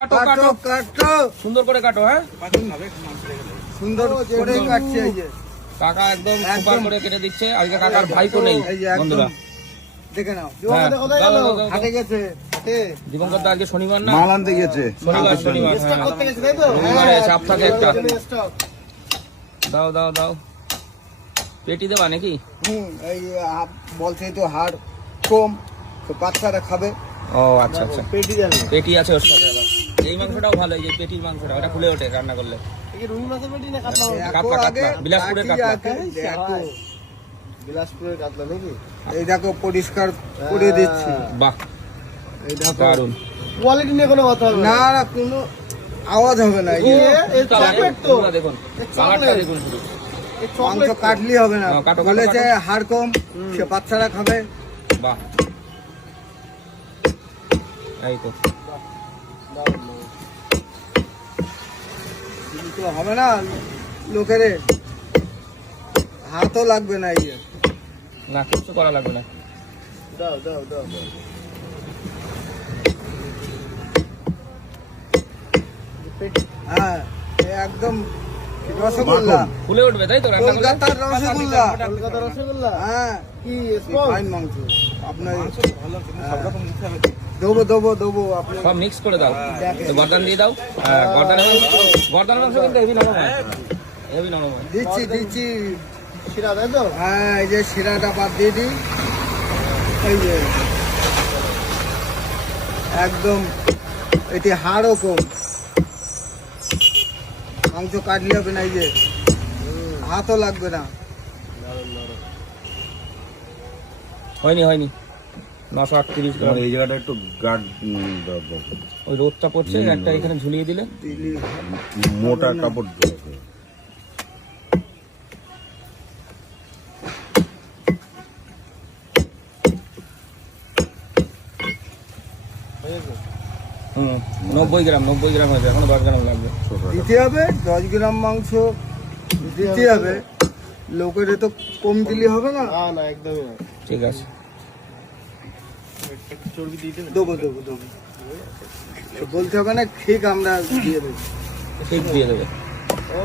কাটো কাটো কাটো সুন্দর করে কাটো। হ্যাঁ সুন্দর করে কাটছে এই যে কাকা একদম সুপার করে কেটে দিচ্ছে। আজকে কাকার ভাইপো নেই বন্ধুরা, দেখে নাও। হাটে গেছে, দীপঙ্কর দা আজকে শনিবার না, মাল আনতে গেছে। শনিবার রবিবারে চাপ থাকে একটা। দাও দাও দাও, পেটি দেবা নাকি? এই বলছে তো হাড় কম, তো বাচ্চারা খাবে। ও আচ্ছা আচ্ছা, পেটি আছে ওর সাথে। আবার এই মাংসটাও ভালো, এই যে পেটির মাংসটা, ওটা খুলে ওঠে রান্না করলে। কাতলা কাতলা, বিলাসপুরের কাতলা। বিলাসপুরের কাতলা নাকি? এই দেখো পরিষ্কার করে দিচ্ছি। বাহ, এই দেখো দারুন। কোয়ালিটি নিয়ে কোনো কথা হবে না, না কোনো আওয়াজ হবে না। দেখুন কালারটা দেখুন, শুধু মাংস কাটলি হবে না, বলেছে হাড় কম, সে বাচ্চারা খাবে। বাহ, এই তো হবে না, লোকের হাতও লাগবে না। এই না, কিছু করা লাগবে না। দাও দাও দাও, হ্যাঁ একদম রসগোল্লা ফুলে উঠবে, তাই তো রান্না করলে? কলকাতার রসগোল্লা, কলকাতার রসগোল্লা। হ্যাঁ কি ফাইন মাংস আপনার, দেবো দেবো দেবো আপনি সব মিক্স করে দাও, গর্দান দিয়ে দাও। হ্যাঁ, গর্দান মাংস কিন্তু হেভি নরম হয়, হেভি নরম হয়। দিচ্ছি দিচ্ছি শিরা, তাই তো? হ্যাঁ এই যে শিরাটা বাদ দিয়ে দিই, এই যে একদম এটি হাড়ও কম, মাংস কাটলে হবে না, এই যে হাতও লাগবে না। হয়নি হয়নি, 938 গ্রাম। এই জায়গাটা একটু গাঢ়, ওই রোদটা পড়ছে, একটা এখানে ঝুলিয়ে দিলে। মোটা কাপড় দিয়েছে। হুম, 90 গ্রাম হয়েছে, এখনো 10 গ্রাম লাগবে। দিতে হবে 10 গ্রাম মাংস দিতে হবে, লোকের তো কম দিলে হবে না। না একদমই না, ঠিক আছে, দেবো দেবো দেবো, বলতে হবে না, ঠিক আমরা দিয়ে দেবো, ঠিক দিয়ে দেবে। ও